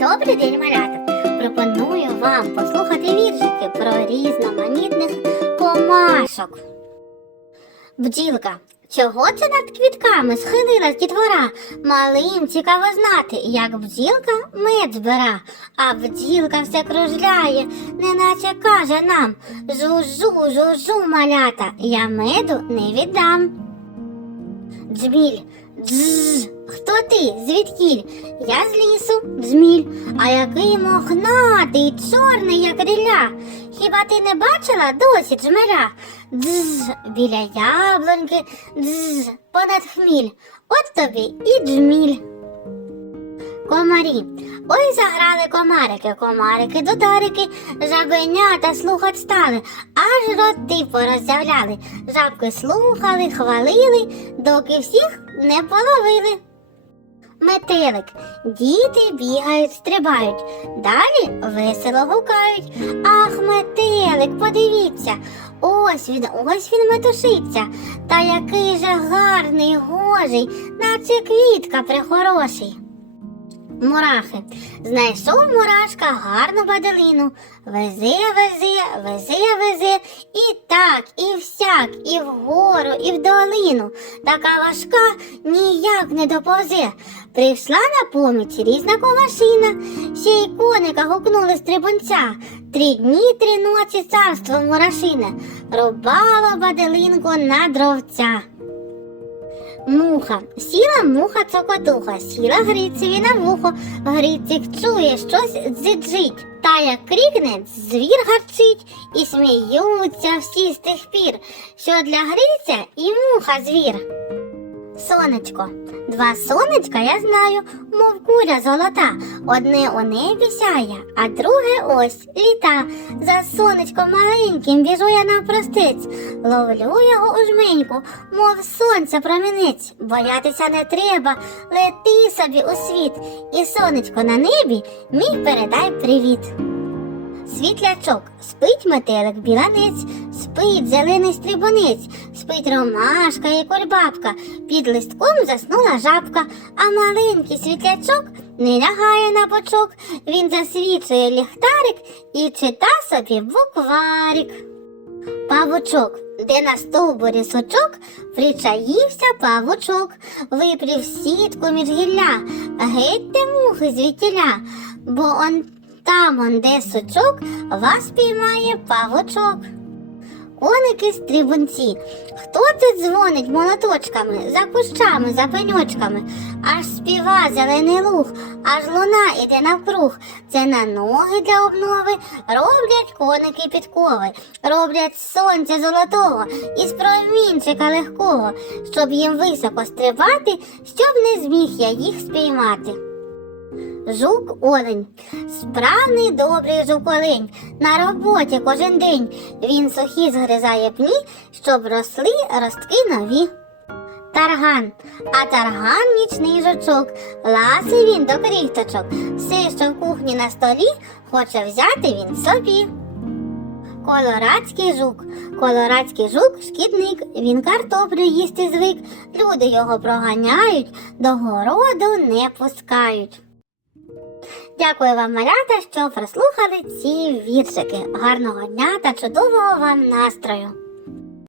Добрий день, малята! Пропоную вам послухати віршики про різноманітних комашок. Бджілка. Чого це над квітками схилилась дітвора? Малим цікаво знати, як бджілка мед збира, а бджілка все кружляє, неначе каже нам Жу-жу, жу-жу, малята, я меду не віддам. Джміль. Дж. Хто ти? Звідкіль? Я з лісу, дзміль. А який мохнатий, чорний, як ріля. Хіба ти не бачила досі джмеля? Дзз, Біля яблуньки, дзз, Понад хміль. От тобі і джміль. Комарі. Ой, заграли комарики, комарики, додарики, жабенята слухать стали, аж роти пороззявляли. Жабки слухали, хвалили, доки всіх не половили. Метелик. Діти бігають, стрибають, далі весело гукають. Ах, метелик, подивіться, ось він, ось він метушиться. Та який же гарний, гожий, наче квітка прихороший. Мурахи. Знайшов мурашка гарну баделину. Везе, везе, везе, везе, і так, і всяк, і вгору, і в долину. Така важка ніяк не доповзе. Прийшла на поміч різна ковашина, ще й коника гукнули стрибунця. Три дні, три ночі царство мурашине, рубало баделинку на дровця. Муха, сіла муха цокотуха, сіла Грицеві на вухо, Грицик чує щось дзиджить. Та як крикне, звір гарчить, і сміються всі з тих пір, що для Гриця і муха звір. Сонечко. Два сонечка я знаю, мов куля золота. Одне у небі сяє, а друге ось літа. За сонечком маленьким біжу я навпростець. Ловлю його у жменьку, мов сонця промінець. Боятися не треба, лети собі у світ. І сонечко на небі мій передай привіт. Світлячок, спить метелик біланець, спить зелений стрибунець, спить ромашка і кульбабка, під листком заснула жабка, а маленький світлячок не лягає на бочок, він засвічує ліхтарик і чита собі букварик. Павучок, де на стовбурі сучок, причаївся павучок, виплів сітку між гілля, гетьте мухи звідтіля, бо он там, де сучок, вас піймає павучок. Коники стрибунці. Хто це дзвонить молоточками, за кущами, за пеньочками, аж співа зелений луг, аж луна іде навкруг. Це на ноги для обнови роблять коники підкови, роблять сонця золотого із промінчика легкого, щоб їм високо стрибати, щоб не зміг я їх спіймати. Жук олень. Справний добрий жук олень. На роботі кожен день. Він сухі згризає пні, щоб росли ростки нові. Тарган. А тарган нічний жучок. Ласий він до крихточок. Все, що в кухні на столі, хоче взяти він собі. Колорадський жук. Колорадський жук шкідник. Він картоплю їсти звик. Люди його проганяють, до городу не пускають. Дякую вам, малята, що прослухали ці віршики. Гарного дня та чудового вам настрою!